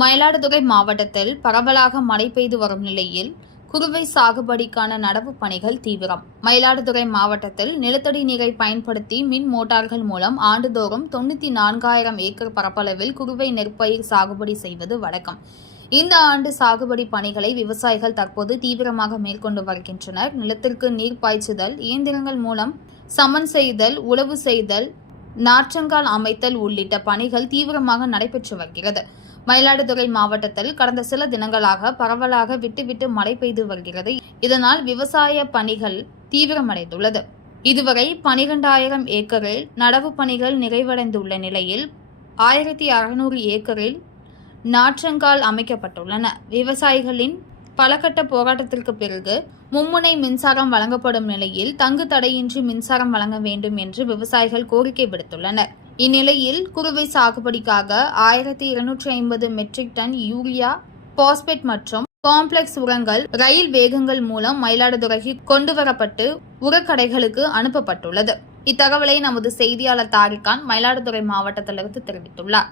மயிலாடுதுறை மாவட்டத்தில் பரவலாக மழை பெய்து வரும் நிலையில் குறுவை சாகுபடிக்கான நடவு பணிகள் தீவிரம். மயிலாடுதுறை மாவட்டத்தில் நிலத்தடி நீரை பயன்படுத்தி மின் மோட்டார்கள் மூலம் ஆண்டுதோறும் 94,000 ஏக்கர் பரப்பளவில் குறுவை நெற்பயிர் சாகுபடி செய்வது வழக்கம். இந்த ஆண்டு சாகுபடி பணிகளை விவசாயிகள் தற்போது தீவிரமாக மேற்கொண்டு வருகின்றனர். நிலத்திற்கு நீர் பாய்ச்சுதல், இயந்திரங்கள் மூலம் சமன் செய்தல், உழவு செய்தல், நாற்றங்கால் அமைத்தல் உள்ளிட்ட பணிகள் தீவிரமாக நடைபெற்று வருகிறது. மயிலாடுதுறை மாவட்டத்தில் கடந்த சில தினங்களாக பரவலாக விட்டு மழை பெய்து வருகிறது. இதனால் விவசாய பணிகள் தீவிரமடைந்துள்ளது. இதுவரை 12,000 ஏக்கரில் நடவு பணிகள் நிறைவடைந்துள்ள நிலையில் 1,600 ஏக்கரில் நாற்றங்கால் அமைக்கப்பட்டுள்ளன. விவசாயிகளின் பலகட்ட போராட்டத்திற்கு பிறகு மும்முனை மின்சாரம் வழங்கப்படும் நிலையில் தங்கு தடையின்றி மின்சாரம் வழங்க வேண்டும் என்று விவசாயிகள் கோரிக்கை விடுத்துள்ளனர். இந்நிலையில் குறுவை சாகுபடிக்காக 1,250 மெட்ரிக் டன் யூரியா, பாஸ்பேட் மற்றும் காம்ப்ளெக்ஸ் உரங்கள் ரயில் வேகங்கள் மூலம் மயிலாடுதுறைக்கு கொண்டுவரப்பட்டு உரக்கடைகளுக்கு அனுப்பப்பட்டுள்ளது. இத்தகவலை நமது செய்தியாளர் தாரிகான் மயிலாடுதுறை மாவட்டத்திலிருந்து தெரிவித்துள்ளார்.